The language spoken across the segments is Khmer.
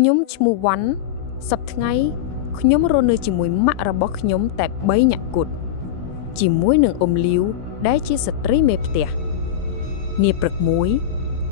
ខ្ញុំឈ្មោះវ៉ាន់សប្តាហ៍ថ្ងៃខ្ញុំរស់នៅជាមួយម៉ាក់របស់ខ្ញុំតែ3នាក់គត់ជាមួយនឹងអ៊ំលីវដែលជាស្ត្រីមេផ្ទះនាព្រឹកមួយ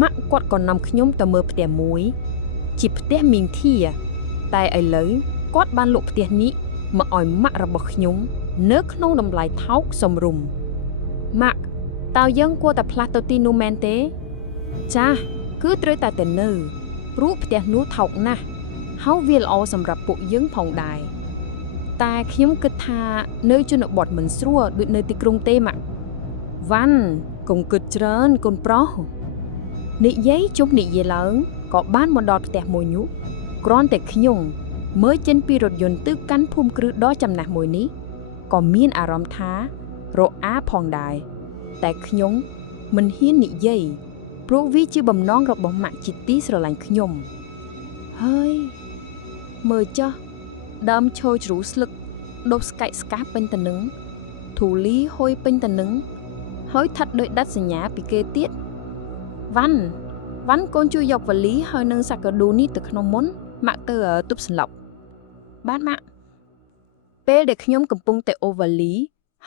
ម៉ាក់គាត់ក៏នាំខ្ញុំទៅមើលផ្ទះមួយជាផ្ទះមីងធាតែឥឡូវគាត់បានលក់ផ្ទះនេះមកឲ្យម៉ាក់របស់ខ្ញុំនៅក្នុងតម្លៃថោកសមរម្យម៉ាក់តើយើងគួរតែផ្លាស់ទៅទីនោះមែនទេចាស់គឺត្រូវតែទៅនៅព្រោះផ្ទះនោះថោកណាស់ហើយវាល្អសម្រាប់ពួកយើងផងដែរតែខ្ញុំគិតថានៅជនបទមិនស្រួលដូចនៅទីក្រុងទេម៉ាក់វ៉ាន់កុំគិតច្រើនកូនប្រុសនិយាយជុំនិយាយឡើងក៏បានមកដល់ផ្ទះមួយនោះគ្រាន់តែខ្ញុំមើលចេញពីរថយន្តទៅកាន់ភូមិគ្រឹះដ៏ចំណាស់មួយនេះក៏មានអារម្មណ៍ថារអាផងដែរតែខ្ញុំមិនហ៊ាននិយាយព្រោះវាជាបំណងរបស់ម៉ាក់ជាទីស្រឡាញ់ខ្ញុំហើយមើលចុះដើមឈើជ្រូស្លឹកដុះស្កាច់ស្កាស់ពេញទៅនឹងធូលីហុយពេញទៅនឹងហើយថាត់ដោយដាត់សញ្ញាពីគេទៀតវ៉ាន់កូនជួយយកវ៉ាលីហើយនឹងសាកាឌូនេះទៅក្នុងមុនម៉ាក់ទៅទប់សន្លប់បានម៉ាក់ពេលដែលខ្ញុំកំពុងតែអូវ៉ាលី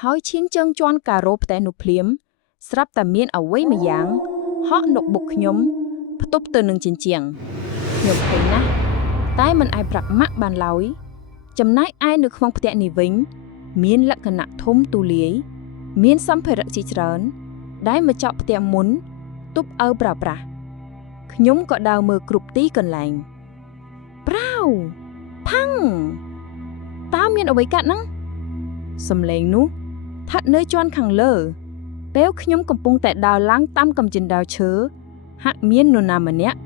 ហើយឈានជើងជន់ការ៉ូផ្ទះនោះភ្លាមស្រាប់តែមានអ្វីម្យ៉ាងហក់នៅបុកខ្ញុំផ្ទប់ទៅនឹងជញ្ជាំងខ្ញុំភ័យណាស់តែមិនអាចប្រាប់ម៉ាក់បានឡើយចំណែកឯនៅក្នុងផ្ទះនេះវិញមានលក្ខណៈធំទូលាយមានសម្ភារៈជាច្រើនដែលមកចောက်ផ្ទះមុនទប់ឲ្យប្រើប្រាស់ខ្ញុំក៏ដើរមើលគ្រប់ទីកន្លែងប្រាវផាំងតើមានអ្វីកាត់ហ្នឹងសំឡេងនោះស្ថិតនៅជាន់ខាងលើពេលខ្ញុំកំពុងតែដើរឡើងតាមកំជិនដើរឈើហាក់មាននរណាម្នាក់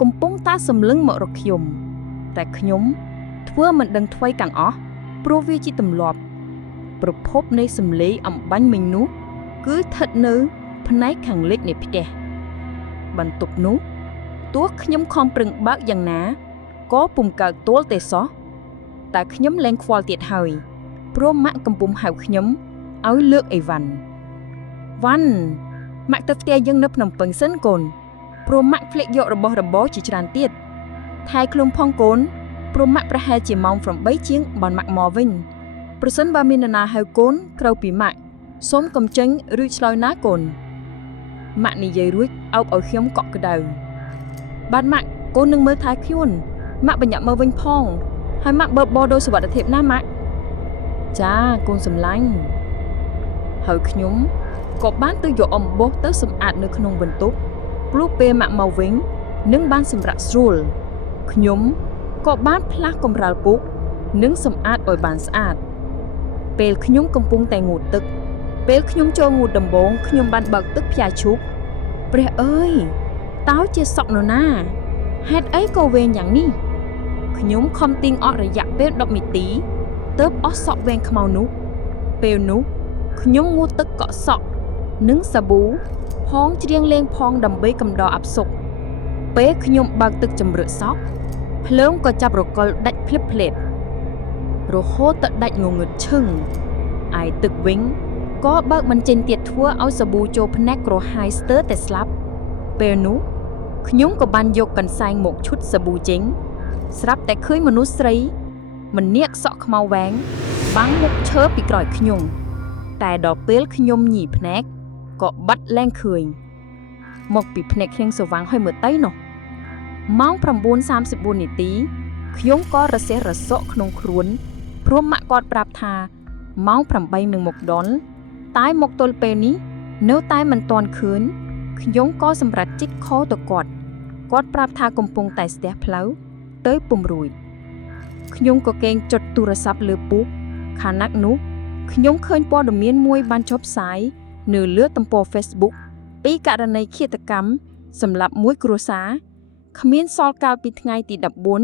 កំពុងតែសម្លឹងមករកខ្ញុំតែខ្ញុំធ្វើមិនដឹងអ្វីទាំងអស់ព្រោះវាជាទម្លាប់ប្រភពនៃសម្លេងអំបញ្ញមិញនោះគឺស្ថិតនៅផ្នែកខាងលិចនៃផ្ទះបន្ទប់នោះទោះខ្ញុំខំប្រឹងបើកយ៉ាងណាក៏ពុំកើតទល់ទេសោះតែខ្ញុំលែងខ្វល់ទៀតហើយព្រោះម៉ាក់កំពុងហៅខ្ញុំឲ្យលើកអីវ៉ាន់ម៉ាក់ទៅផ្ទះយើងនៅភ្នំពេញសិនកូនព្រោះម៉ាក់ភ្លេចយករបស់របរជាច្រើនទៀតថែខ្លួនផងកូនព្រោះម៉ាក់ប្រហែលជាម៉ោង8ជាងបានម៉ាក់មកវិញប្រសិនបើមាននរណាហៅកូនក្រៅពីម៉ាក់សូមកុំចេញឬឆ្លើយណាកូនម៉ាក់និយាយរួចអោបឲ្យខ្ញុំកក់ក្ដៅបានម៉ាក់កូននឹងមើលថែខ្លួនម៉ាក់បញ្ញាប់មកវិញផងហើយម៉ាក់បើកបរដោយសុវត្ថិភាពណាម៉ាក់ចាកូនសម្លាញ់ហើយខ្ញុំក៏បានទៅយកអំបោះទៅសម្អាតនៅក្នុងបន្ទប់ព្រោះពេលម៉ាក់មកវិញនឹងបានសម្រាប់ស្រួលខ្ញុំក៏បានផ្លាស់កម្រាលពូកនិងសម្អាតឲ្យបានស្អាតពេលខ្ញុំកំពុងតែងូតទឹកពេលខ្ញុំចូលងូតដំបងខ្ញុំបានបើកទឹកផ្ញើឈូកព្រះអើយតើជាសក់នរណាហេតុអីក៏វែងយ៉ាងនេះខ្ញុំខំទីងអស់រយៈពេល10នាទីទើបអស់សក់វែងខ្មៅនោះពេលនោះខ្ញុំងូតទឹកកក់សក់និងសាប៊ូផងច្រៀងលេងផងដើម្បីកំដរអផ្សុកពេលខ្ញុំបើកទឹកជម្រៅសក់ភ្លើងក៏ចាប់រកុលដាច់ភ្លឹបភ្លេតរហូតទៅដាច់ងងឹតឈឹងឯទឹកវិញក៏បើកមិនចេញទៀតធ្វើឲ្យសាប៊ូចូលភ្នែកក្រហាយស្ទើរតែស្លាប់ពេលនោះខ្ញុំក៏បានយកកន្សែងមកឈុតសាប៊ូចេញស្រាប់តែឃើញមនុស្សស្រីម្នាក់សក់ខ្មៅវែងបាំងមុខឈើពីក្រោយខ្ញុំតែដល់ពេលខ្ញុំញីភ្នែកក៏បាត់លែងឃើញមកពីភ្នែកខ្ញុំស្វាងហើយមើលទៅនោះម៉ោង 9:34 នាទីខ្ញុំក៏រសេះរសក់ក្នុងខ្លួនព្រមម៉ាក់គាត់ប្រាប់ថាម៉ោង 8 នឹងមកដល់តែមកទល់ពេលនេះនៅតែមិនទាន់ឃើញខ្ញុំក៏សម្រេចជីកខទៅគាត់ប្រាប់ថាកំពុងតែស្ទះផ្លូវទៅពុំរួចខ្ញុំក៏កេងចុចទូរស័ព្ទលើពូកខណៈនោះខ្ញុំឃើញព័ត៌មានមួយបានចុះផ្សាយនៅលើទំព័រ Facebook ពីករណីឃាតកម្មសម្រាប់មួយគ្រួសារគ្មានសល់កាលពីថ្ងៃទី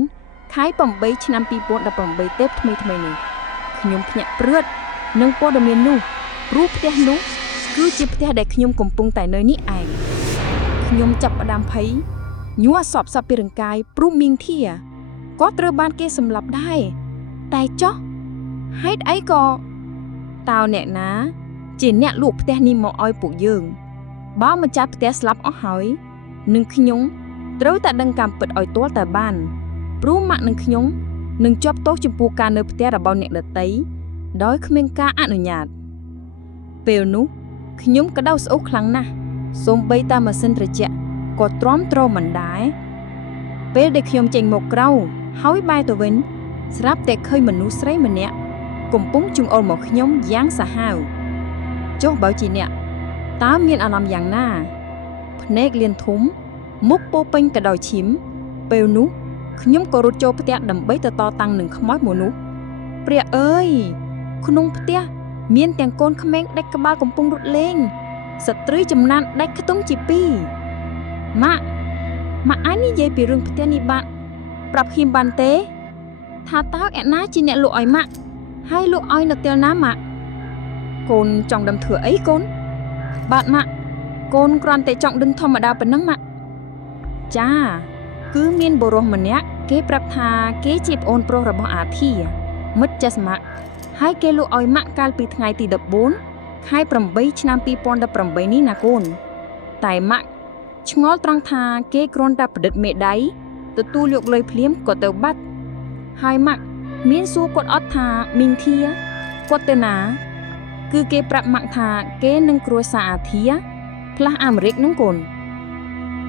14ខែ8ឆ្នាំ2018ទេថ្មីនេះខ្ញុំភ្ញាក់ព្រឺតនឹងព័ត៌មាននោះព្រោះផ្ទះនោះគឺជាផ្ទះដែលខ្ញុំកំពុងតែនៅនេះឯងខ្ញុំចាប់ផ្ដើមភ័យញ័រសពសពពីរង្កាយព្រោះមីងធាក៏ត្រូវបានគេសម្លាប់ដែរតែចុះហេតុអីក៏តើអ្នកណាជាអ្នកលក់ផ្ទះនេះមកឲ្យពួកយើងបើម្ចាស់ផ្ទះស្លាប់អស់ហើយនឹងខ្ញុំត្រូវតែដឹងកម្មពិតឲ្យទាល់តែបាន ព្រោះម៉ាក់និងខ្ញុំនឹងជាប់ទោសចំពោះការនៅផ្ទះរបស់អ្នកដទៃដោយគ្មានការអនុញ្ញាតពេលនោះខ្ញុំក្តៅស្អុះខ្លាំងណាស់សូម្បីតែម៉ាស៊ីនត្រជាក់ក៏ទ្រាំទ្រមិនដែរពេលដែលខ្ញុំចេញមកក្រៅហើយបែរទៅវិញស្រាប់តែឃើញមនុស្សស្រីម្នាក់កំពុងចង្អុលមកខ្ញុំយ៉ាងសាហាវចុះបើជាអ្នកតើមានអារម្មណ៍យ៉ាងណាភ្នែកលៀនធំមុខពោពេញទៅដោយឈាមពេលនោះខ្ញុំក៏រត់ចូលផ្ទះដើម្បីទៅតតាំងនឹងខ្មោចមួយនោះព្រះអើយក្នុងផ្ទះមានទាំងកូនក្មេងដាច់ក្បាលកំពុងរត់លេងស្ត្រីចំណានដាច់ខ្ទង់ជាពីរម៉ាក់អញនិយាយពីរឿងផ្ទះនេះបាទប្រាប់ខ្ញុំបានទេថាតើអ្នកណាជាអ្នកលក់ឲ្យម៉ាក់ហើយលក់ឲ្យនៅទីណាម៉ាក់កូនចង់ដឹងធ្វើអីកូនបាទម៉ាក់កូនគ្រាន់តែចង់ដឹងធម្មតាប៉ុណ្ណឹងម៉ាក់ចាគឺមានបុរសម្នាក់គេប្រាប់ថាគេជាប្អូនប្រុសរបស់អាធីមិត្តចាស់ម៉ាក់ហើយគេលក់ឲ្យម៉ាក់កាលពីថ្ងៃទី14ខែ8ឆ្នាំ2018នេះណាកូនតែម៉ាក់ឆ្ងល់ត្រង់ថាគេគ្រាន់តែប្រឌិតមេដៃទទួលយកលុយភ្លាមក៏ទៅបាត់ហើយម៉ាក់មានសួរគាត់អត់ថាមីងធាគាត់ទៅណាគឺគេប្រាប់ម៉ាក់ថាគេនឹងគ្រួសារអាធាផ្លាស់អាមេរិកហ្នឹងកូន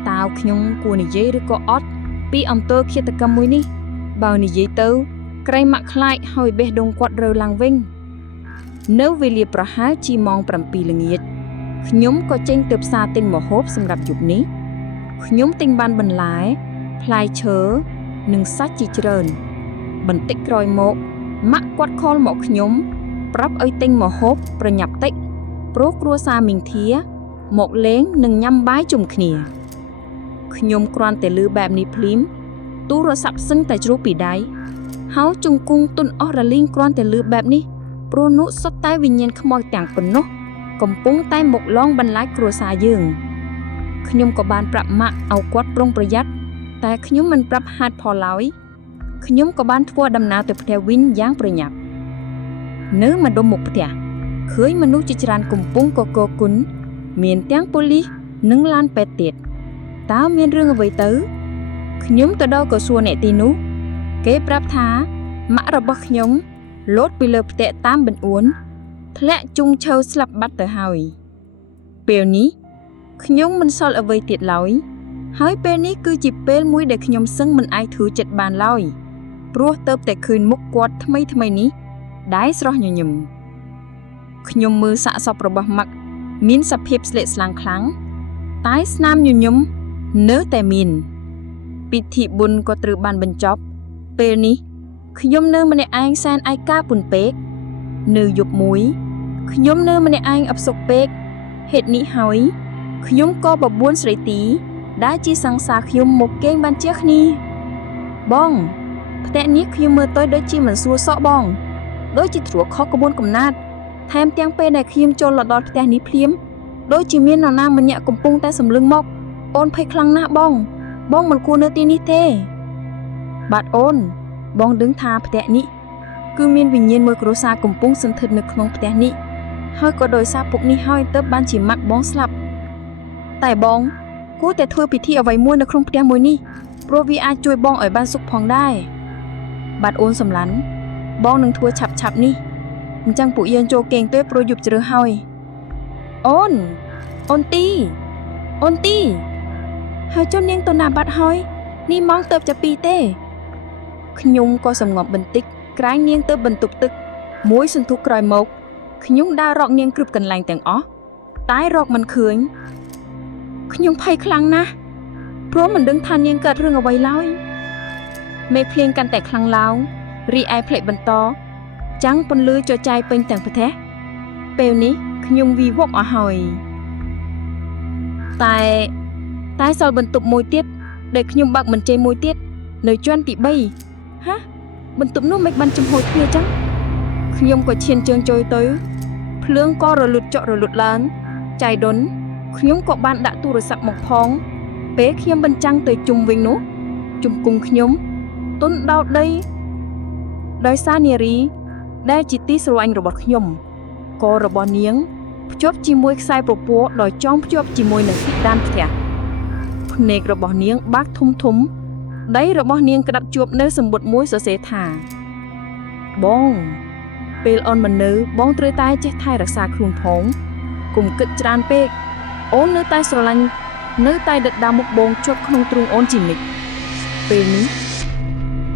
តើខ្ញុំគួរនិយាយឬក៏អត់ពីអំពើឃាតកម្មមួយនេះបើនិយាយទៅក្រែងម៉ាក់ខ្លាចហើយបេះដូងគាត់រើឡើងវិញនៅវេលាប្រហែលជាម៉ោង7ល្ងាចខ្ញុំក៏ចេញទៅផ្សារទិញម្ហូបសម្រាប់យប់នេះខ្ញុំទិញបានបន្លែផ្លែឈើនិងសាច់ជាច្រើនបន្តិចក្រោយមកម៉ាក់គាត់ខលមកខ្ញុំប្រាប់ឲ្យទិញម្ហូបប្រញាប់តិចព្រោះគ្រួសារមីងធាមកលេងនិងញ៉ាំបាយជុំគ្នាខ្ញុំគ្រាន់តែឮបែបនេះភ្លាមទូរស័ព្ទសឹងតែជ្រុះពីដៃហើយជង្គង់ទុនអស់រលីងគ្រាន់តែឮបែបនេះព្រោះនោះសុទ្ធតែវិញ្ញាណខ្មោចទាំងប៉ុណ្ណោះកំពុងតែមកឡងបន្លាចគ្រួសារយើងខ្ញុំក៏បានប្រាប់ម៉ាក់ឲ្យគាត់ប្រុងប្រយ័ត្នតែខ្ញុំមិនប្រាប់ហេតុផលឡើយខ្ញុំក៏បានធ្វើដំណើរទៅផ្ទះវិញយ៉ាងប្រញាប់នៅម្ដុំមុខផ្ទះឃើញមនុស្សជាច្រើនកំពុងកកគុណមានទាំងប៉ូលីសនិងឡានពេទ្យទៀតតើមានរឿងអ្វីទៅខ្ញុំទៅដល់ក៏សួរអ្នកទីនោះគេប្រាប់ថាម៉ាក់របស់ខ្ញុំលោតពីលើផ្ទះតាមបង្អួនធ្លាក់ជុងឈើស្លាប់បាត់ទៅហើយពេលនេះខ្ញុំមិនសល់អ្វីទៀតឡើយហើយពេលនេះគឺជាពេលមួយដែលខ្ញុំសឹងមិនអាចធូរចិត្តបានឡើយព្រោះទៅតែឃើញមុខគាត់ថ្មីនេះដែលស្រស់ញញឹមខ្ញុំមើលសាកសពរបស់ម៉ាក់មានសភាពស្លេកស្លាំងខ្លាំងតែស្នាមញញឹមនៅតែមានពិធីបុណ្យក៏ត្រូវបានបញ្ចប់ពេលនេះខ្ញុំនៅម្នាក់ឯងសែនឯកាពុនពេកនៅយប់មួយខ្ញុំនៅម្នាក់ឯងអផ្សុកពេកហេតុនេះហើយខ្ញុំក៏បបួនស្រីទីដែលជាសង្សារខ្ញុំមកគេងបានជាគ្នាបងផ្ទះនេះខ្ញុំមើលទៅដូចជាមិនសួរសក់បងដូចជាត្រួតខុសក្បួនកំណត់ថែមទាំងពេលដែលខ្ញុំចូលដល់ផ្ទះនេះភ្លាមដូចជាមាននរណាម្នាក់កំពុងតែសម្លឹងមកអូនភ័យខ្លាំងណាស់បងមិនគួរនៅទីនេះទេបាទអូនបងដឹងថាផ្ទះនេះគឺមានវិញ្ញាណមួយគ្រួសារកំពុងសន្ធិដ្ឋនៅក្នុងផ្ទះនេះហើយក៏ដោយសារពុកនេះហើយទើបបានជាម៉ាក់បងស្លាប់តែបងគួរតែធ្វើពិធីអ្វីមួយនៅក្នុងផ្ទះមួយនេះព្រោះវាអាចជួយបងឲ្យបានសុខផងដែរបាទអូនសំឡាញ់បងនឹងធ្វើឆាប់នេះអញ្ចឹងពួកយើងចូលគេងទៅព្រោះយប់ជ្រៅហើយអូនទីហើយចុះនាងទៅណាបាត់ហើយនេះម៉ោងទៅจะពីទេខ្ញុំក៏សំងំបន្តិចក្រែងនាងទៅបន្ទប់ទឹកមួយសន្ទុះក្រោយមកខ្ញុំដើររកនាងគ្រប់កន្លែងទាំងអស់តែរកមិនឃើញខ្ញុំភ័យខ្លាំងណាស់ព្រោះមិនដឹងថានាងកើតរឿងអ្វីឡើយមេភ្លៀងកាន់តែខ្លាំងឡើងរីឯផ្លេចបន្តចាំងពន្លឺចចាយពេញទាំងប្រទេសពេលនេះខ្ញុំវីវក់អស់ហើយតែសល់បន្ទប់មួយទៀតដែលខ្ញុំបើកមិនចេញមួយទៀតនៅជាន់ទី3ហាបន្ទប់នោះមិនបានចំហួយគ្នាចឹងខ្ញុំក៏ឈានជើងចូលទៅភ្លើងក៏រលត់ចុករលត់ឡើងចៃដុនខ្ញុំក៏បានដាក់ទូរស័ព្ទមកផងពេលខ្ញុំបញ្ចាំងទៅជុំវិញនោះជុំគុំខ្ញុំទុនដោតដីដោយសារនារីដែលជាទីស្រឡាញ់របស់ខ្ញុំក៏របស់នាងភ្ជាប់ជាមួយខ្សែប្រព័ន្ធដោយចងភ្ជាប់ជាមួយនឹងពីដានផ្ទះភ្នែករបស់នាងបាក់ធំ ដៃរបស់នាងក្តាប់ជួបនៅសម្បុត្រមួយសរសេរថាបងពេលអូនមិននៅបងត្រូវតែចេះថែរក្សាខ្លួនផងកុំគិតច្រើនពេកអូននៅតែស្រឡាញ់នៅតែដិតដាមមុខបងជាប់ក្នុងទ្រូងអូនជានិច្ចពេលនេះ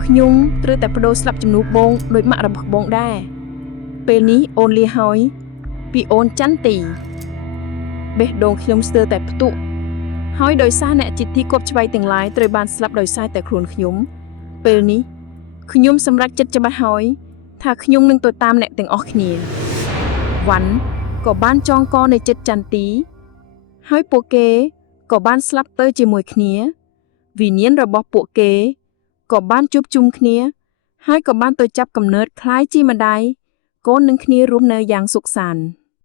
ខ្ញុំត្រូវតែបដូរស្លាប់ជំនួសបងដោយម៉ាក់របស់បងដែរពេលនេះអូនលាហើយពីអូនចន្ទទីបេះដូងខ្ញុំស្ទើរតែផ្ទុះហើយដោយសារអ្នកជាទីគប់ឆ្វៃទាំងឡាយត្រូវបានស្លាប់ដោយសារតែខ្លួនខ្ញុំពេលនេះខ្ញុំសម្រេចចិត្តច្បាស់ហើយថាខ្ញុំនឹងទៅតាមអ្នកទាំងអស់គ្នាវ៉ាន់ក៏បានចងកនៅចិត្តចន្ទទីហើយពួកគេក៏បានស្លាប់ទៅជាមួយគ្នាវិញ្ញាណរបស់ពួកគេក៏បានជួបជុំគ្នាហើយក៏បានទៅចាប់កំណើតคล้ายជាម្ដាយកូននឹងគ្នារស់នៅយ៉ាងសុខសាន្ត